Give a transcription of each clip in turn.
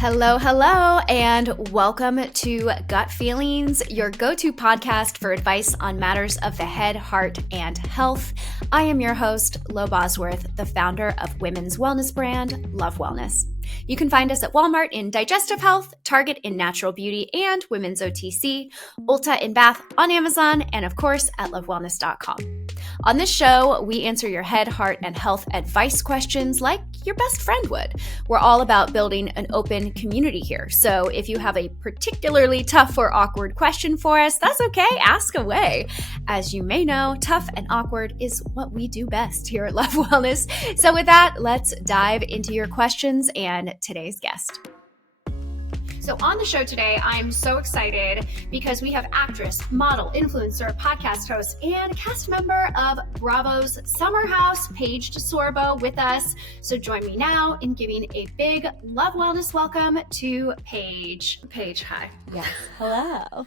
Hello, hello, and welcome to Gut Feelings, your go-to podcast for advice on matters of the head, heart, and health. I am your host, Lo Bosworth, the founder of women's wellness brand, Love Wellnes. You can find us at Walmart in digestive health, Target in natural beauty and women's OTC, Ulta in bath on Amazon, and of course at lovewellness.com. On this show, we answer your head, heart, and health advice questions like your best friend would. We're all about building an open community here. So if you have a particularly tough or awkward question for us, that's okay, ask away. As you may know, tough and awkward is what we do best here at Love Wellness. So with that, let's dive into your questions and today's guest. So on the show today, I'm so excited because we have actress, model, influencer, podcast host, and cast member of Bravo's Summer House, Paige DeSorbo, with us. So join me now in giving a big Love Wellness welcome to Paige. Paige, hi. Yes. Hello.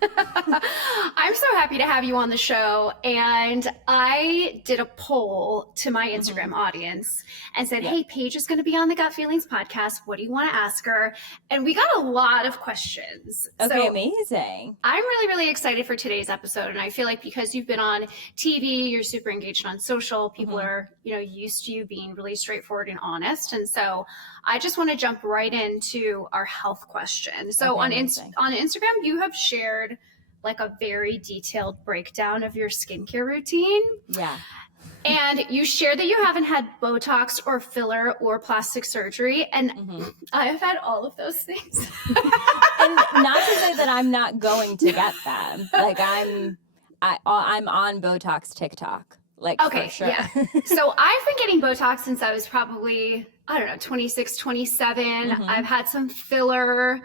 I'm so happy to have you on the show. And I did a poll to my Instagram audience and said, hey, Paige is going to be on the Gut Feelings podcast. What do you want to ask her? And we got a lot of questions. Okay, so amazing. I'm really excited for today's episode. And I feel like because you've been on TV, you're super engaged on social, people are, used to you being really straightforward and honest. And so I just want to jump right into our health question. So on Instagram, you have shared like a very detailed breakdown of your skincare routine. Yeah. And you shared that you haven't had Botox or filler or plastic surgery. And I have had all of those things. And not to say that I'm not going to get them. Like I'm on Botox TikTok. Like, okay, for sure. Yeah. So I've been getting Botox since I was probably, 26, 27. I've had some filler.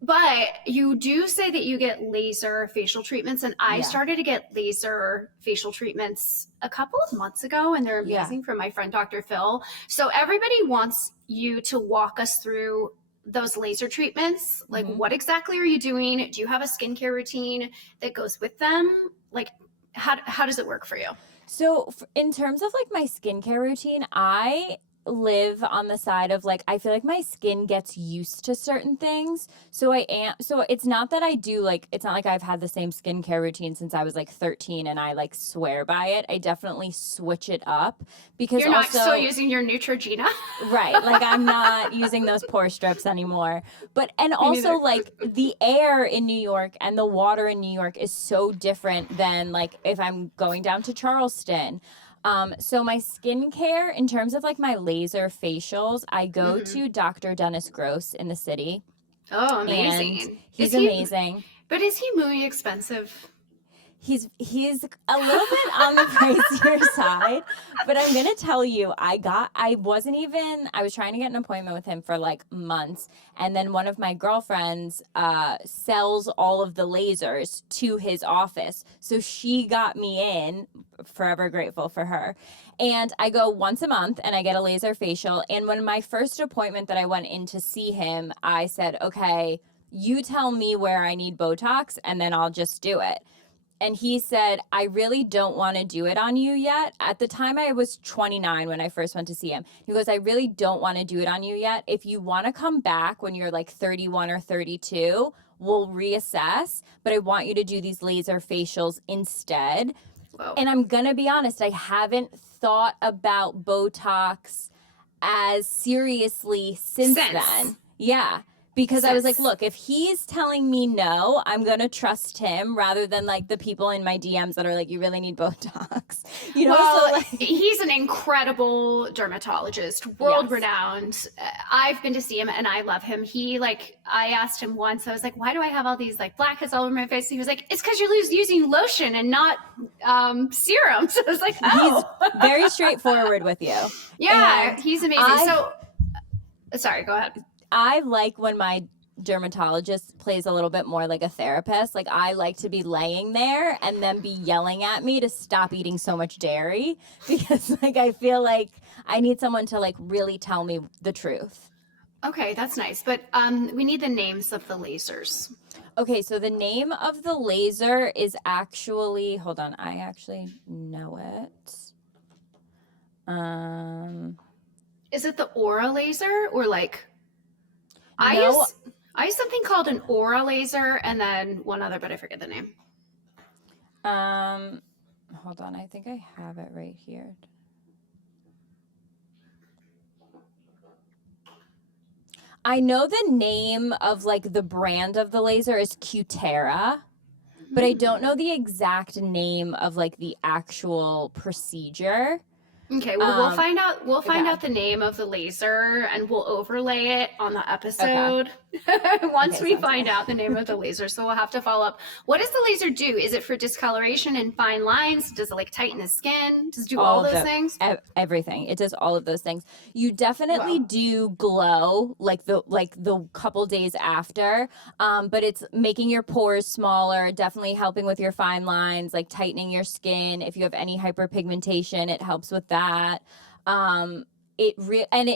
But you do say that you get laser facial treatments, and I started to get laser facial treatments a couple of months ago, and they're amazing from my friend, Dr. Phil. So everybody wants you to walk us through those laser treatments. Like, what exactly are you doing? Do you have a skincare routine that goes with them? Like, how does it work for you? So in terms of like my skincare routine, I live on the side of like, I feel like my skin gets used to certain things. So it's not that I do like, it's not like I've had the same skincare routine since I was like 13 and I like swear by it. I definitely switch it up because you're not still using your Neutrogena. Right. Like I'm not using those pore strips anymore. But, and also like the air in New York and the water in New York is so different than like if I'm going down to Charleston. So my skincare, in terms of like my laser facials, I go to Dr. Dennis Gross in the city. Oh, amazing. And he's amazing. But is he muy expensive? He's a little bit on the pricier side, but I'm going to tell you, I was trying to get an appointment with him for like months. And then one of my girlfriends, sells all of the lasers to his office. So she got me in, forever grateful for her. And I go once a month and I get a laser facial. And when my first appointment that I went in to see him, I said, okay, you tell me where I need Botox and then I'll just do it. And he said, I really don't want to do it on you yet. At the time, I was 29 when I first went to see him. He goes, I really don't want to do it on you yet. If you want to come back when you're like 31 or 32, we'll reassess. But I want you to do these laser facials instead. Whoa. And I'm going to be honest, I haven't thought about Botox as seriously since then. Yeah. Because I was like, look, if he's telling me no, I'm going to trust him rather than like the people in my DMs that are like, you really need Botox. Well, so like, he's an incredible dermatologist, world renowned. I've been to see him and I love him. I asked him once, I was like, why do I have all these like blackheads all over my face? And he was like, it's because you're using lotion and not serum. So I was like, oh. He's very straightforward with you. Yeah, and he's amazing. Sorry, go ahead. I like when my dermatologist plays a little bit more like a therapist. Like I like to be laying there and then be yelling at me to stop eating so much dairy because like I feel like I need someone to like really tell me the truth. Okay, that's nice. But we need the names of the lasers. Okay, so the name of the laser is actually, hold on, I actually know it. Is it the Aura laser or like I No. use something called an aura laser and then one other, but I forget the name. Hold on. I think I have it right here. I know the name of like the brand of the laser is Cutera, but I don't know the exact name of like the actual procedure. Okay, well, we'll find out. We'll find okay. out the name of the laser, and we'll overlay it on the episode once we find out the name of the laser. So we'll have to follow up. What does the laser do? Is it for discoloration and fine lines? Does it like tighten the skin? Does it do all those things? Everything. It does all of those things. You definitely do glow like the couple days after, but it's making your pores smaller, definitely helping with your fine lines, like tightening your skin. If you have any hyperpigmentation, it helps with that.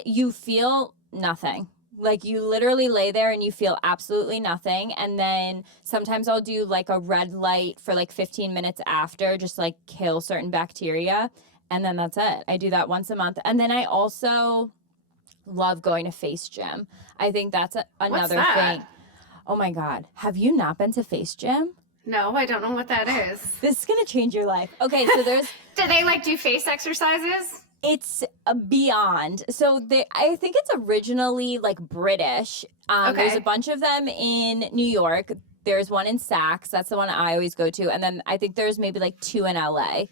You feel nothing. Like you literally lay there and you feel absolutely nothing. And then sometimes I'll do like a red light for like 15 minutes after, just like kill certain bacteria. And then that's it. I do that once a month. And then I also love going to Face Gym. I think that's another thing. Oh my God. Have you not been to Face Gym? No, I don't know what that is. This is going to change your life. Okay, so there's... Do they like do face exercises? It's beyond. So I think it's originally like British. There's a bunch of them in New York. There's one in Saks. That's the one I always go to. And then I think there's maybe like 2 in LA.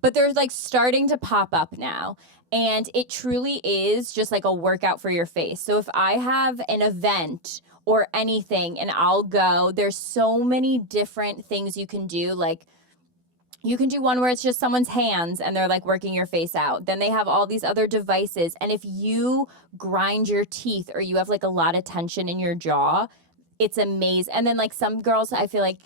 But they're like starting to pop up now. And it truly is just like a workout for your face. So if I have an event or anything and I'll go, there's so many different things you can do. Like you can do one where it's just someone's hands and they're like working your face out. Then they have all these other devices. And if you grind your teeth or you have like a lot of tension in your jaw, it's amazing. And then like some girls, I feel like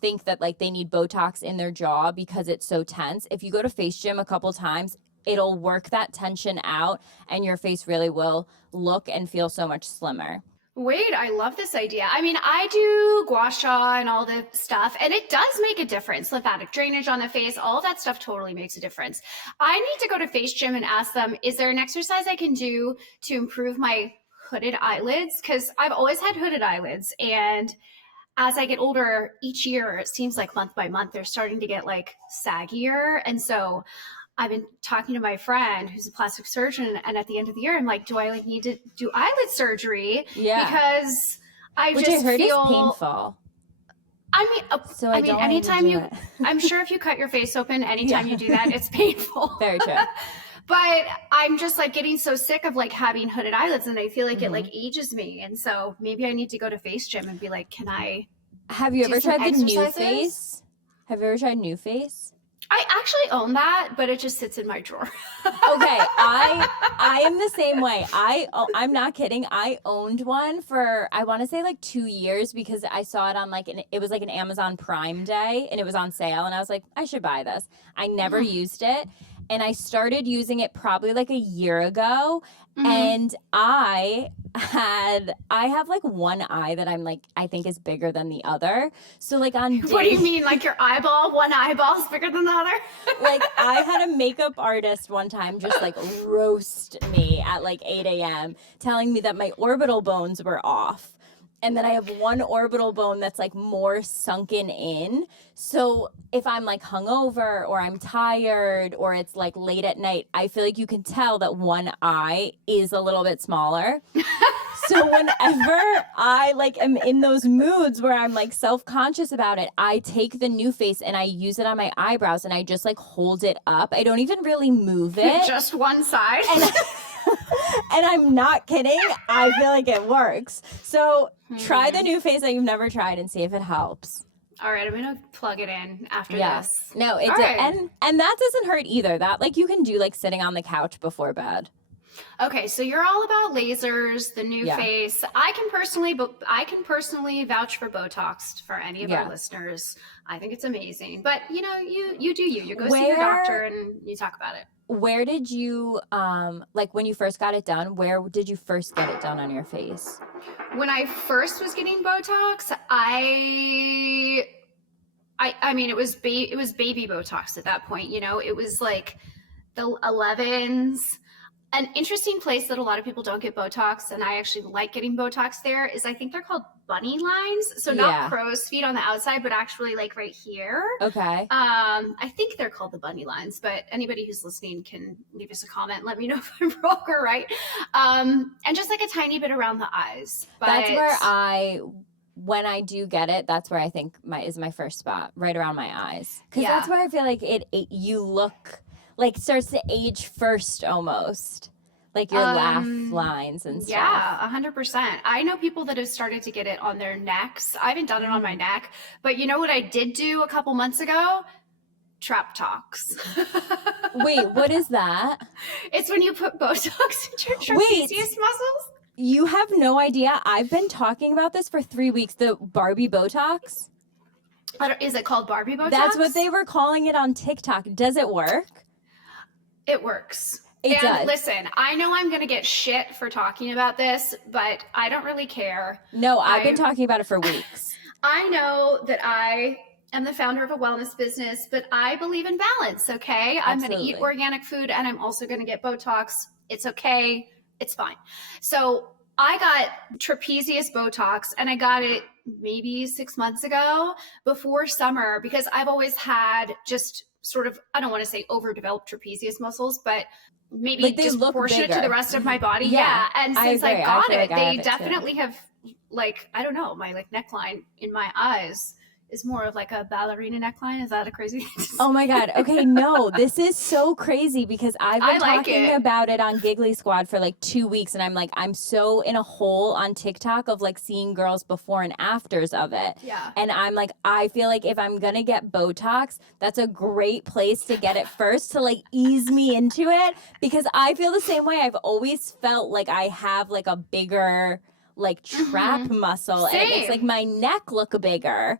think that like they need Botox in their jaw because it's so tense. If you go to Face Gym a couple times, it'll work that tension out and your face really will look and feel so much slimmer. Wait, I love this idea. I mean, I do gua sha and all the stuff, and it does make a difference. Lymphatic drainage on the face, all that stuff totally makes a difference. I need to go to Face Gym and ask them, is there an exercise I can do to improve my hooded eyelids? Because I've always had hooded eyelids, and as I get older, each year, it seems like month by month, they're starting to get like saggier. And so I've been talking to my friend who's a plastic surgeon, and at the end of the year, I'm like, do I like need to do eyelid surgery? Yeah. Because Which I heard is painful. I mean, anytime I'm sure if you cut your face open, anytime you do that, it's painful. Very true. But I'm just like getting so sick of like having hooded eyelids, and I feel like it like ages me. And so maybe I need to go to Face Gym and be like, can I? Have you ever tried the New Face? Have you ever tried New Face? I actually own that, but it just sits in my drawer. Okay, I am the same way. I'm not kidding. I owned one for I want to say like 2 years because I saw it on like it was like an Amazon Prime Day and it was on sale and I was like, I should buy this. I never used it. And I started using it probably like a year ago. And I have like one eye that I'm like, I think is bigger than the other. So like on What do you mean? Like your eyeball, one eyeball is bigger than the other? Like I had a makeup artist one time just like roast me at like 8 a.m. telling me that my orbital bones were off. And then I have one orbital bone that's like more sunken in. So if I'm like hungover or I'm tired or it's like late at night, I feel like you can tell that one eye is a little bit smaller. So whenever I like am in those moods where I'm like self-conscious about it, I take the New Face and I use it on my eyebrows and I just like hold it up. I don't even really move it. Just one side. And I'm not kidding. I feel like it works. So try the New Face that you've never tried and see if it helps. All right, I'm gonna plug it in after this. No, it did, right. And that doesn't hurt either. That like you can do like sitting on the couch before bed. Okay, so you're all about lasers, the New Face. I can personally vouch for Botox for any of our listeners. I think it's amazing. But you know, you do you. You go see your doctor and you talk about it. Where did you like when you first got it done, where did you first get it done on your face? When I first was getting Botox, I mean it was baby Botox at that point, you know. It was like the 11s. An interesting place that a lot of people don't get Botox, and I actually like getting Botox there, is I think they're called bunny lines. So not Yeah. crow's feet on the outside, but actually like right here. Okay. I think they're called the bunny lines, but anybody who's listening can leave us a comment. Let me know if I'm wrong or right. And just like a tiny bit around the eyes. But That's where when I do get it, that's where I think my first spot, right around my eyes. Because Yeah. that's where I feel like you look like starts to age first almost. Like your laugh lines and stuff. Yeah, 100%. I know people that have started to get it on their necks. I haven't done it on my neck, but you know what I did do a couple months ago? Trap talks. Wait, what is that? It's when you put Botox into your trapezius muscles. You have no idea. I've been talking about this for 3 weeks. The Barbie Botox. Is it called Barbie Botox? That's what they were calling it on TikTok. Does it work? It works. It does. Listen, I know I'm going to get shit for talking about this, but I don't really care. No, I've been talking about it for weeks. I know that I am the founder of a wellness business, but I believe in balance, okay? I'm going to eat organic food, and I'm also going to get Botox. It's okay. It's fine. So I got trapezius Botox, and I got it maybe 6 months ago before summer, because I've always had just sort of, I don't want to say overdeveloped trapezius muscles, but maybe like disproportionate to the rest of my body. Yeah. And since I got it, they definitely have, like, I don't know, my like neckline in my eyes is more of like a ballerina neckline. Is that a crazy thing to say? Oh my God. Okay, no, this is so crazy because I've been talking about it on Giggly Squad for like 2 weeks, and I'm like, I'm so in a hole on TikTok of like seeing girls before and afters of it. Yeah. And I'm like, I feel like if I'm gonna get Botox, that's a great place to get it first to like ease me into it, because I feel the same way. I've always felt like I have like a bigger like trap muscle, and it makes like my neck look bigger.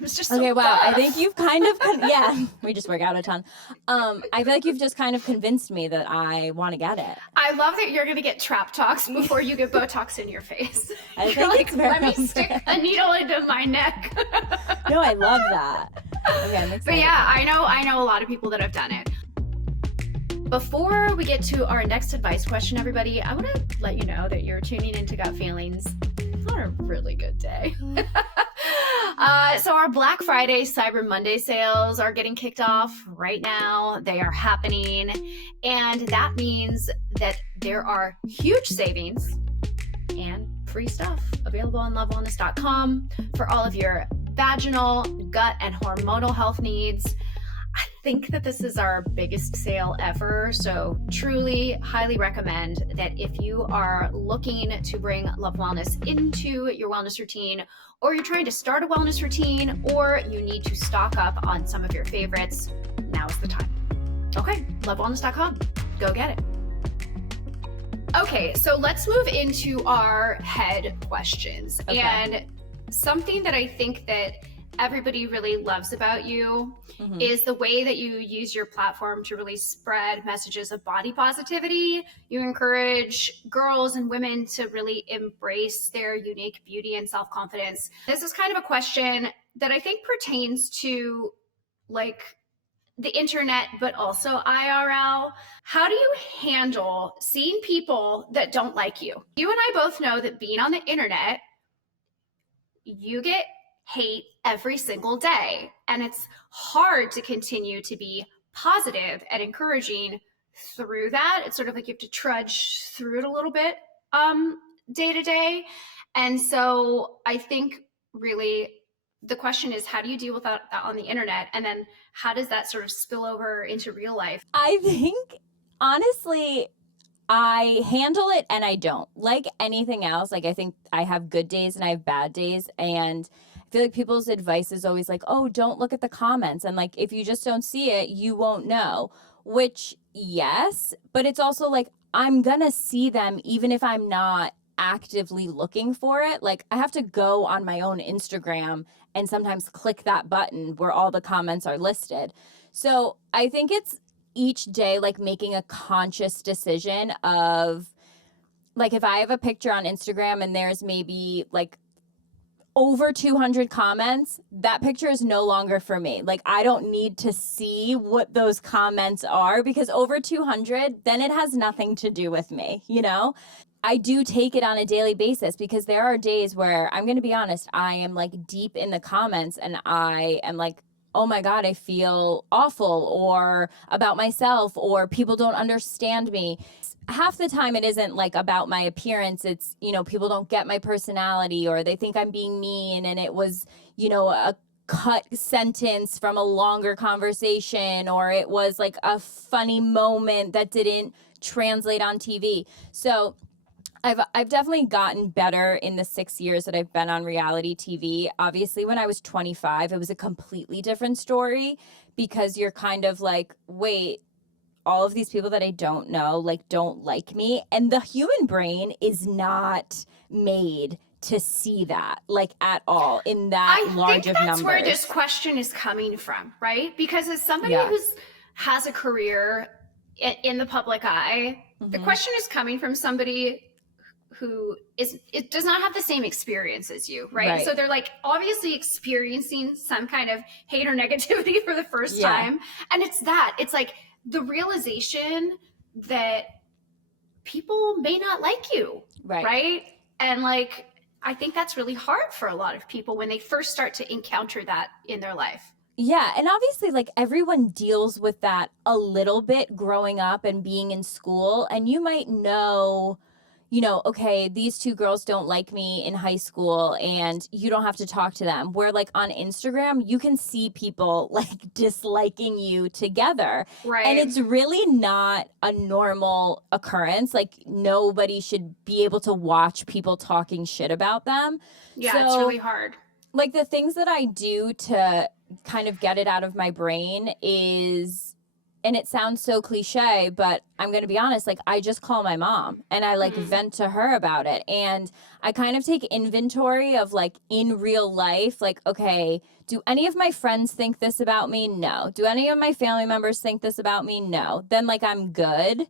It's just okay, so wow. tough. I think you've kind of, yeah, we just work out a ton. I feel like you've just kind of convinced me that I want to get it. I love that you're going to get trap talks before you get Botox in your face. I you're think like, it's very let me stick a needle into my neck. No, I love that. Okay, I'm excited. But yeah, I know a lot of people that have done it. Before we get to our next advice question, everybody, I want to let you know that you're tuning into Gut Feelings on a really good day. So our Black Friday, Cyber Monday sales are getting kicked off right now. They are happening. And that means that there are huge savings and free stuff available on lovewellnes.com for all of your vaginal, gut, and hormonal health needs. I think that this is our biggest sale ever. So truly highly recommend that if you are looking to bring Love Wellness into your wellness routine, or you're trying to start a wellness routine, or you need to stock up on some of your favorites, now is the time. Okay, lovewellness.com. Go get it. Okay, so let's move into our head questions. Okay. And something that I think that everybody really loves about you is the way that you use your platform to really spread messages of body positivity. You encourage girls and women to really embrace their unique beauty and self-confidence. This is kind of a question that I think pertains to like the internet, but also IRL. How do you handle seeing people that don't like you? You and I both know that being on the internet, you get hate every single day. And it's hard to continue to be positive and encouraging through that. It's sort of like you have to trudge through it a little bit day to day. And so I think really the question is, how do you deal with that on the internet? And then how does that sort of spill over into real life? I think, honestly, I handle it and I don't. Like anything else, like I think I have good days and I have bad days, and I feel like people's advice is always like, oh, don't look at the comments, and like if you just don't see it, you won't know. Which, yes, but it's also like I'm gonna see them even if I'm not actively looking for it. Like I have to go on my own Instagram and sometimes click that button where all the comments are listed. So I think it's each day like making a conscious decision of like, if I have a picture on Instagram and there's maybe like over 200 comments, that picture is no longer for me. Like, I don't need to see what those comments are, because over 200, then it has nothing to do with me, you know? I do take it on a daily basis, because there are days where, I'm going to be honest, I am like deep in the comments and I am like, oh my God, I feel awful, or about myself, or people don't understand me. Half the time it isn't like about my appearance. It's, you know, people don't get my personality, or they think I'm being mean and it was, you know, a cut sentence from a longer conversation, or it was like a funny moment that didn't translate on TV. So I've definitely gotten better in the 6 years that I've been on reality TV. Obviously, when I was 25, it was a completely different story, because you're kind of like, wait, all of these people that I don't know, like, don't like me. And the human brain is not made to see that, like, at all, in that large of numbers. I think that's where this question is coming from, right? Because as somebody who's has a career in the public eye, the question is coming from somebody who it does not have the same experience as you, right? So they're like obviously experiencing some kind of hate or negativity for the first time. And it's like the realization that people may not like you, right? And like, I think that's really hard for a lot of people when they first start to encounter that in their life. Yeah, and obviously, like, everyone deals with that a little bit growing up and being in school, and you might know, you know, okay, these two girls don't like me in high school, and you don't have to talk to them. Where, like, on Instagram, you can see people, like, disliking you together. Right. And it's really not a normal occurrence. Like, nobody should be able to watch people talking shit about them. Yeah, so, it's really hard. Like, the things that I do to kind of get it out of my brain is, and it sounds so cliche, but I'm going to be honest, like, I just call my mom and I like vent to her about it. And I kind of take inventory of, like, in real life, like, okay, do any of my friends think this about me? No. Do any of my family members think this about me? No. Then, like, I'm good.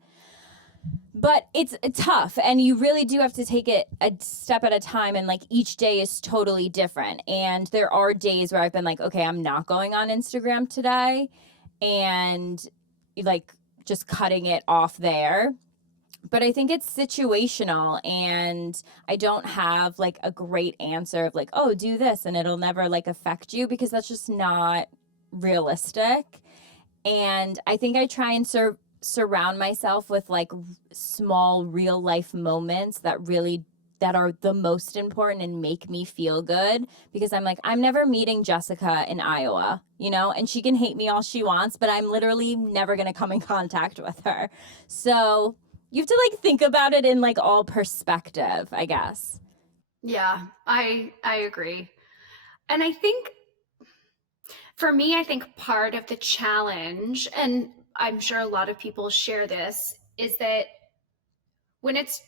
But it's tough, and you really do have to take it a step at a time, and like each day is totally different. And there are days where I've been like, okay, I'm not going on Instagram today, and like just cutting it off there. But I think it's situational, and I don't have like a great answer of like, oh, do this and it'll never like affect you, because that's just not realistic. And I think I try and surround myself with like small real life moments that are the most important and make me feel good, because I'm like, I'm never meeting Jessica in Iowa, you know, and she can hate me all she wants, but I'm literally never going to come in contact with her. So you have to like think about it in like all perspective, I guess. Yeah, I agree. And I think for me, I think part of the challenge, and I'm sure a lot of people share this, is that when it's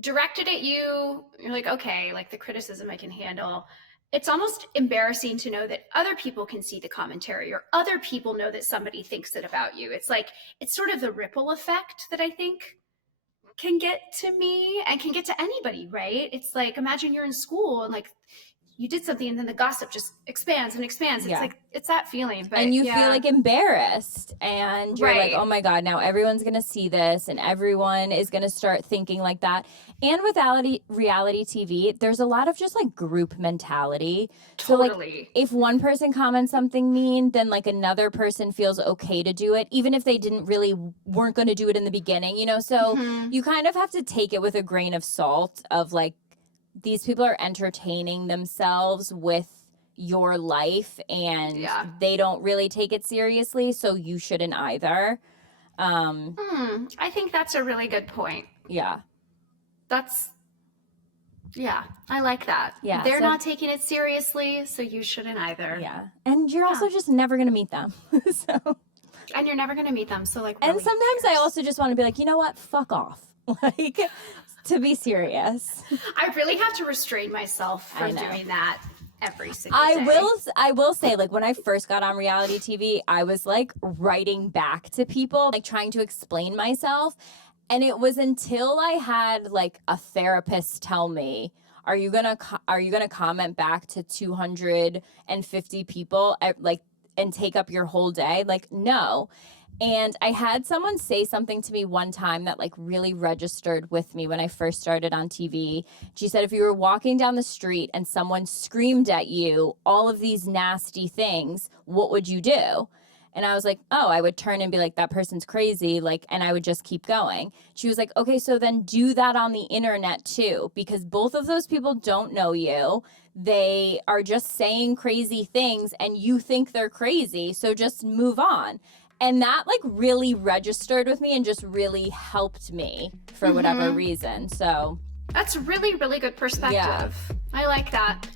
directed at you, you're like, okay, like the criticism I can handle. It's almost embarrassing to know that other people can see the commentary, or other people know that somebody thinks it about you. It's like, it's sort of the ripple effect that I think can get to me and can get to anybody, right? It's like, imagine you're in school and like you did something and then the gossip just expands and expands. It's like, it's that feeling. But and you feel like embarrassed, and you're like, oh my God, now everyone's going to see this and everyone is going to start thinking like that. And with reality TV, there's a lot of just like group mentality. Totally. So like if one person comments something mean, then like another person feels okay to do it, even if they weren't going to do it in the beginning, you know? So you kind of have to take it with a grain of salt of like, these people are entertaining themselves with your life, and they don't really take it seriously, so you shouldn't either. I think that's a really good point. Yeah. I like that. Yeah. They're not taking it seriously, so you shouldn't either. Yeah. And you're also just never going to meet them. And you're never going to meet them, so like, and sometimes I also just want to be like, you know what? Fuck off. Like, to be serious. I really have to restrain myself from doing that every single day. I will say, like, when I first got on reality TV, I was like writing back to people, like trying to explain myself. And it was until I had like a therapist tell me, are you gonna comment back to 250 people and take up your whole day? Like, no. And I had someone say something to me one time that like really registered with me when I first started on TV. She said, if you were walking down the street and someone screamed at you all of these nasty things, what would you do? And I was like, oh, I would turn and be like, that person's crazy. Like, and I would just keep going. She was like, okay, so then do that on the internet too, because both of those people don't know you. They are just saying crazy things and you think they're crazy. So just move on. And that like really registered with me and just really helped me for whatever reason. So that's really, really good perspective. Yeah. I like that.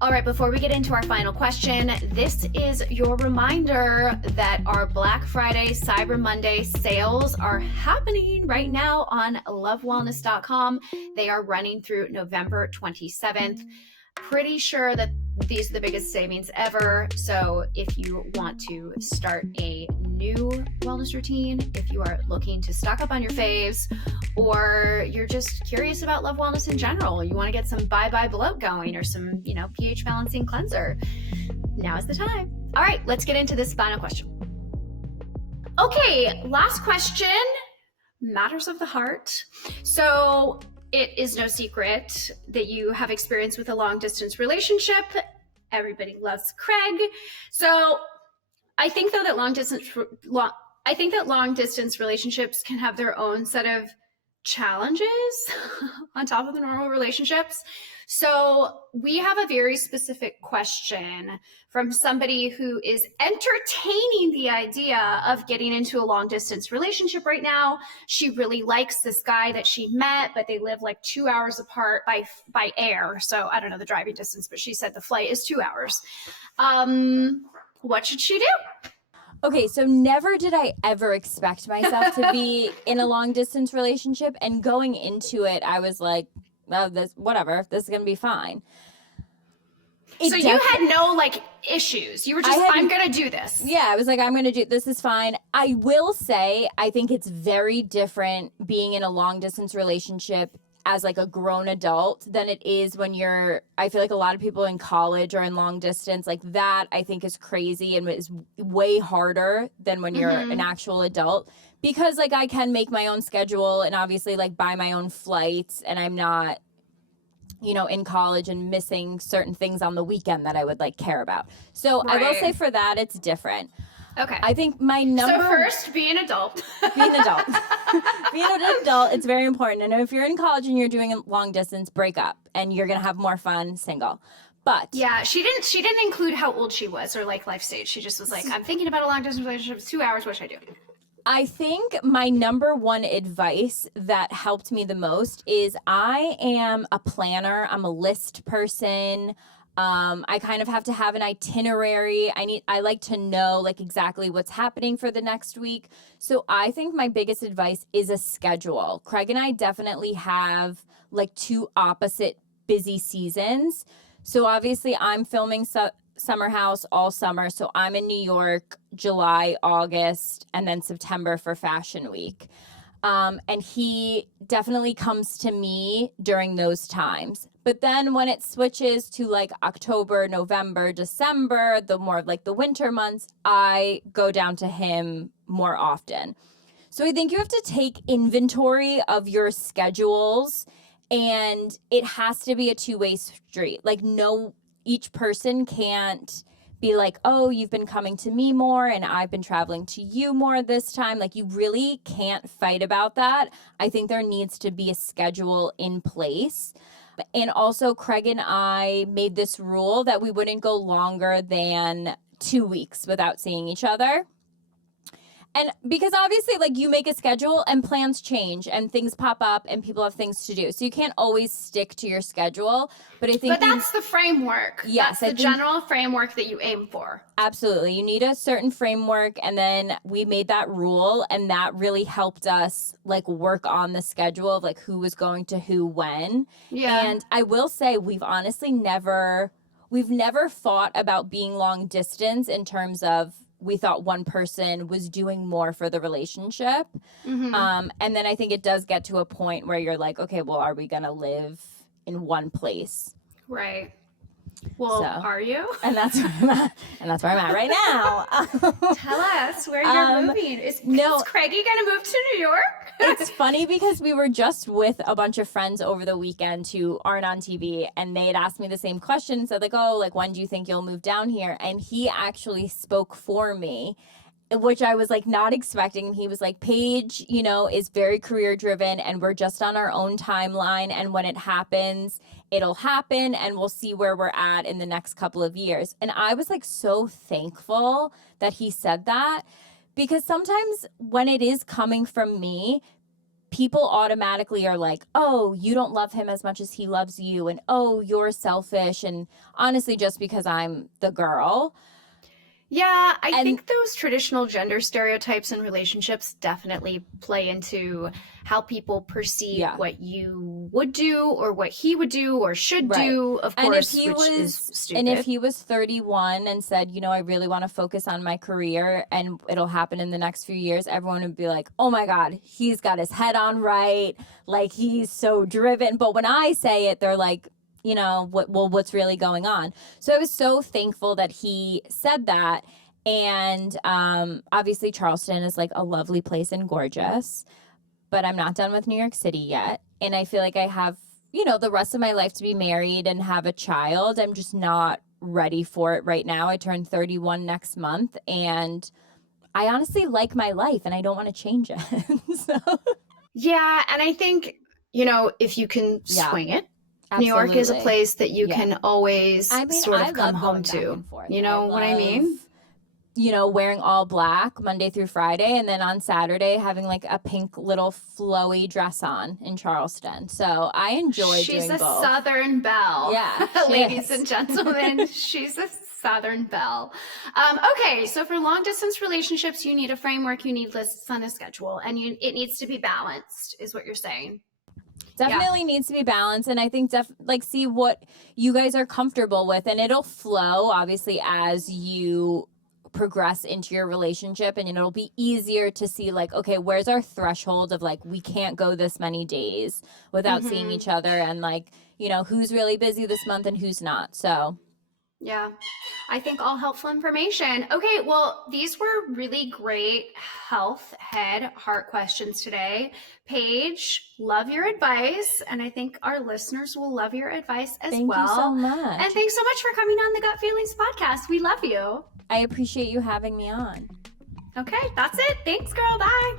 All right, before we get into our final question, this is your reminder that our Black Friday, Cyber Monday sales are happening right now on lovewellnes.com. They are running through November 27th. Pretty sure that these are the biggest savings ever. So if you want to start a new wellness routine, if you are looking to stock up on your faves, or you're just curious about Love Wellnes in general, you want to get some bye-bye bloat going or some, pH balancing cleanser, now is the time. All right, let's get into this final question. Okay, last question, matters of the heart. So it is no secret that you have experience with a long distance relationship. Everybody loves Craig. So I think though that long distance relationships can have their own set of challenges on top of the normal relationships. So we have a very specific question from somebody who is entertaining the idea of getting into a long distance relationship right now. She really likes this guy that she met, but they live like 2 hours apart by air. So I don't know the driving distance, but she said the flight is 2 hours. What should she do? Okay, so never did I ever expect myself to be in a long distance relationship, and going into it, I was like, oh, this is going to be fine. So you had no like issues. You were just, I'm going to do this. Yeah, I was like, I'm going to do, this is fine. I will say, I think it's very different being in a long distance relationship as like a grown adult than it is when I feel like a lot of people in college or in long distance, like that I think is crazy and is way harder than when you're an actual adult, because like I can make my own schedule and obviously like buy my own flights, and I'm not, in college and missing certain things on the weekend that I would like care about. So right. I will say for that, it's different. Okay. I think my number... So first, be an adult. Be an adult. Being an adult, it's very important. And if you're in college and you're doing a long distance, break up. And you're going to have more fun single. But... Yeah, she didn't include how old she was or like life stage. She just was like, I'm thinking about a long distance relationship. It's 2 hours. What should I do? I think my number one advice that helped me the most is I am a planner. I'm a list person. I kind of have to have an itinerary. I like to know like exactly what's happening for the next week. So I think my biggest advice is a schedule. Craig and I definitely have like two opposite busy seasons. So obviously I'm filming Summer House all summer. So I'm in New York, July, August, and then September for Fashion Week. And he definitely comes to me during those times. But then when it switches to like October, November, December, the more like the winter months, I go down to him more often. So I think you have to take inventory of your schedules, and it has to be a two-way street. Like each person can't be like, oh, you've been coming to me more and I've been traveling to you more this time. Like you really can't fight about that. I think there needs to be a schedule in place. And also Craig and I made this rule that we wouldn't go longer than 2 weeks without seeing each other. And because obviously like you make a schedule and plans change and things pop up and people have things to do. So you can't always stick to your schedule. But I think that's the framework. Yes. That's the general framework that you aim for. Absolutely. You need a certain framework. And then we made that rule, and that really helped us like work on the schedule of like who was going to who when. Yeah. And I will say we've honestly never fought about being long distance in terms of we thought one person was doing more for the relationship. Mm-hmm. And then I think it does get to a point where you're like, okay, well, are we going to live in one place. Right. Well, So, are you? And that's where I'm at. And that's where I'm at right now. Tell us where you're moving. Is Craigie going to move to New York? It's funny because we were just with a bunch of friends over the weekend who aren't on TV, and they had asked me the same question. Said like, oh, like, when do you think you'll move down here? And he actually spoke for me, which I was like not expecting. He was like, Paige, you know, is very career driven, and we're just on our own timeline. And when it happens, it'll happen, and we'll see where we're at in the next couple of years. And I was like so thankful that he said that, because sometimes when it is coming from me, people automatically are like, oh, you don't love him as much as he loves you, and oh, you're selfish. And honestly, just because I'm the girl. Yeah, I think those traditional gender stereotypes in relationships definitely play into how people perceive what you would do or what he would do or should do, of course, which is stupid. And if he was 31 and said, you know, I really want to focus on my career and it'll happen in the next few years, everyone would be like, oh my God, he's got his head on right. Like, he's so driven. But when I say it, they're like, you know, what's really going on? So I was so thankful that he said that. And obviously Charleston is like a lovely place and gorgeous, but I'm not done with New York City yet. And I feel like I have, you know, the rest of my life to be married and have a child. I'm just not ready for it right now. I turn 31 next month, and I honestly like my life and I don't want to change it. So. Yeah. And I think, you know, if you can swing it, Absolutely. New York is a place that you can always sort of come home to. You know what I mean? You know, wearing all black Monday through Friday, and then on Saturday having like a pink little flowy dress on in Charleston. So I enjoy doing both. She's a Southern belle. Yeah. Ladies and gentlemen, she's a Southern belle. Okay, so for long distance relationships, you need a framework, you need lists on a schedule, and it needs to be balanced, is what you're saying. Definitely needs to be balanced. And I think see what you guys are comfortable with, and it'll flow obviously as you progress into your relationship, and it'll be easier to see like, okay, where's our threshold of like, we can't go this many days without seeing each other, and like, you know, who's really busy this month and who's not. So yeah, I think all helpful information. Okay, well, these were really great health, head, heart questions today. Paige, love your advice, and I think our listeners will love your advice as well. Thank you so much. And thanks so much for coming on the Gut Feelings podcast. We love you. I appreciate you having me on. Okay, that's it. Thanks, girl. Bye.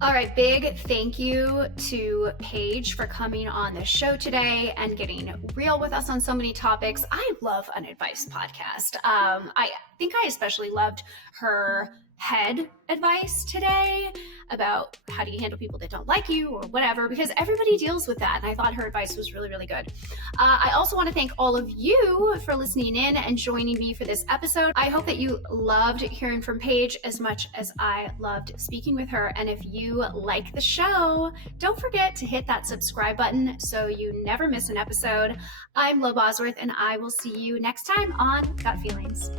All right, big thank you to Paige for coming on the show today and getting real with us on so many topics. I love an advice podcast. I think I especially loved her head advice today about how do you handle people that don't like you or whatever, because everybody deals with that. And I thought her advice was really, really good. I also want to thank all of you for listening in and joining me for this episode. I hope that you loved hearing from Paige as much as I loved speaking with her. And if you like the show, don't forget to hit that subscribe button so you never miss an episode. I'm Lo Bosworth, and I will see you next time on Gut Feelings.